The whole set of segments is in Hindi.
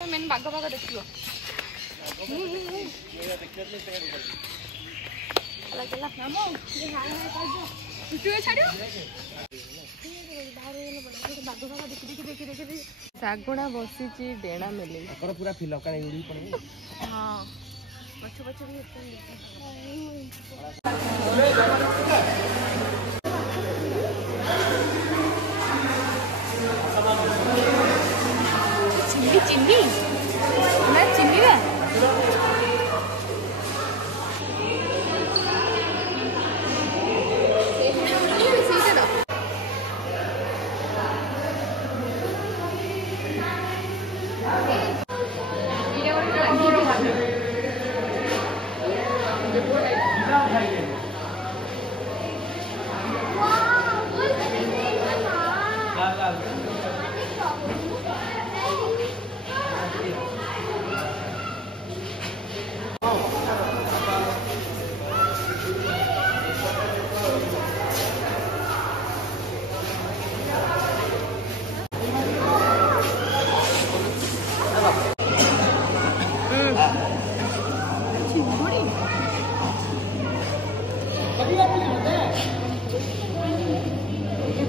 मैंने बाघ बाघ देखियो लगला नामो ये हाय हाय कर दो तू छाड़ियो बाहर ये बाघ बाघ देखि सागुणा बसिची डेणा मेले अकर पूरा फिल काने उड़ी पड़े हां बच्चों बच्चों भी चिन्नी चिन्नी ना चिन्नी ना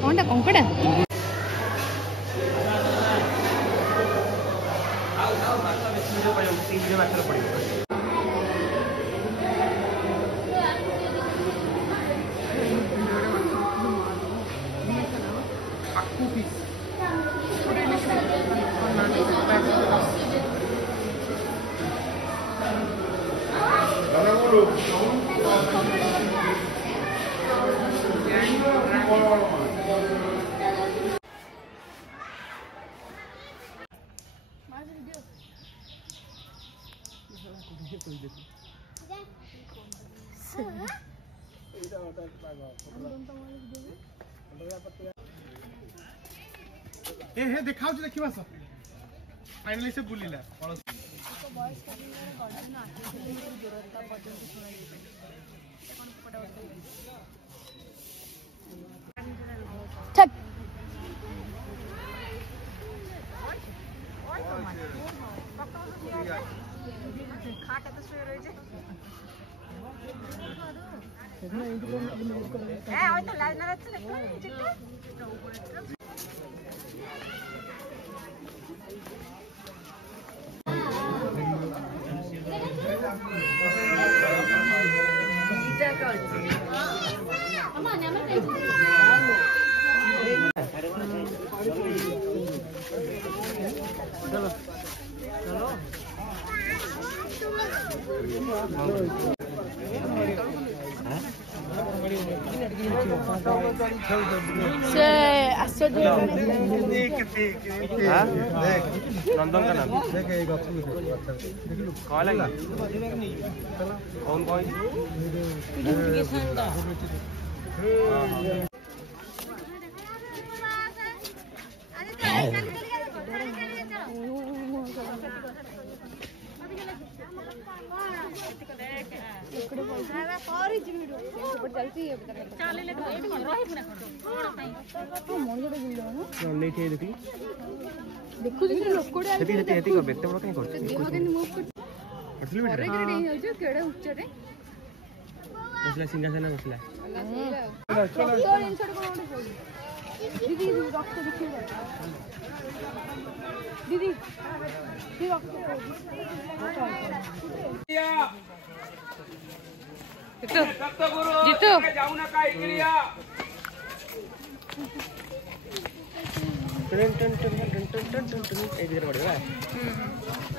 कौन कंकड़ा ए हे देखाउ छ देखिबा स फाइनली से बुलिला वॉइस कमी गडन आके दूरता पर्यंत सुनाई कोन पड़ा छट खाटा तो सोय रही है ए ओय तो लाज ना रछ देखला से आश्चर्य नंदनकानन कौन लगा कौन कौन सिंहासन बसला दीदी जीतू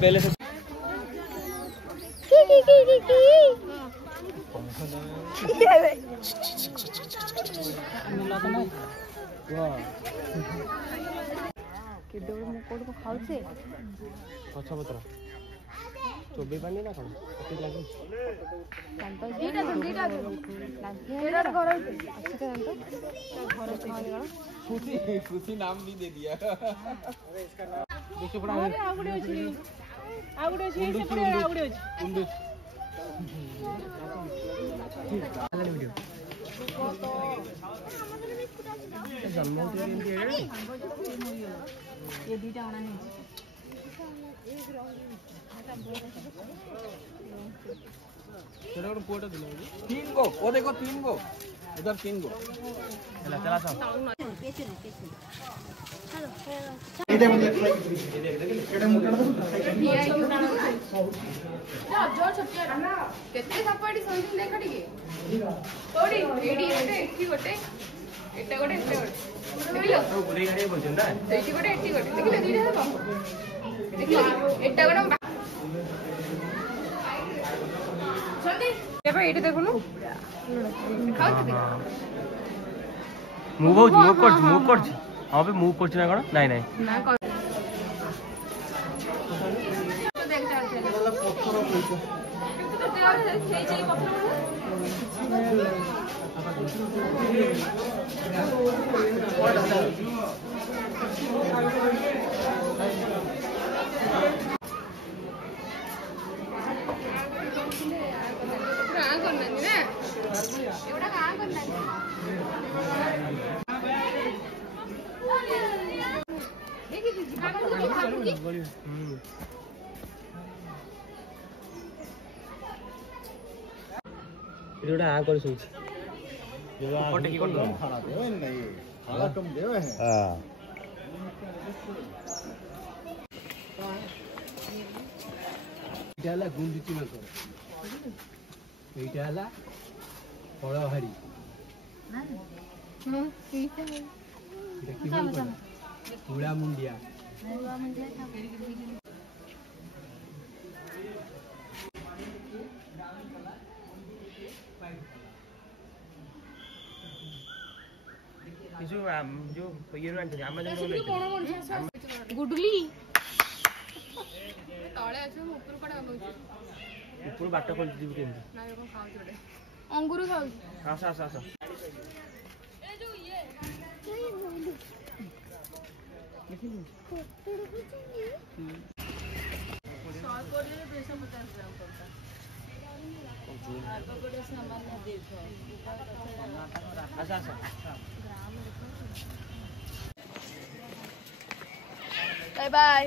पहले से पछपत्र चोबे पानी ना कौन लगे खुशी नाम भी दे दिया ये 2टा आना है तीन गो वो देखो, 3 गो उधर, 3 गो। चला चला सब କେତେ ସାପାଟି ସନ୍ଧି ଦେଖ ଟିକେ କୋଉଠି ଏଇଠି ଗୋଟେ ଏଠି ଗୋଟେ ଏଟା ଗୋଟେ ଏଟା ଗୋଟେ ଦେଖିଲ ଗୁଡେଇ ଗାଡି ବୋଲଛନ୍ ନା ସେଇଠି ଗୋଟେ ଏଠି ଗୋଟେ ଦେଖିଲ ଦୁଇଟା ସାପ ଦେଖିଲ ଏଟା ଗୋଟେ ସନ୍ଧି ଏବେ ଏଇଠି ଦେଖୁନୁ ଖାଉଛୁ ମୁଭ ହଉଛି, ମୁଭ କରୁଛି ହଁ ବେ ମୁଭ କରୁଛି ନା କଣ? ନାଇଁ ନାଇଁ ନା ଏଇଟା ଆ କରି ଶୋଇଛି खाना देवे नहीं, खाना तुम देवे हैं। ଏଇଟା ହେଲା ଗୁଣ୍ଡୁଚି ମାଛ, ଏଇଟା ହେଲା ଫଳହାରୀ, ଏଇଟା କି ତୁଳା ମୁଣ୍ଡିଆ, ଗୁଡୁଲି ତଳେ ଅଛି ଉପରୁ କଣ ଉପରୁ ବାଟ ଖୋଲି ଯିବୁ କେମିତି? ନା କଣ ଖାଉଛି ଗୋଟେ ଅଙ୍ଗୁର ଖାଉଛି ଆସ ଆସ ଆସ ଆସ ଆସ ବାय ବାय।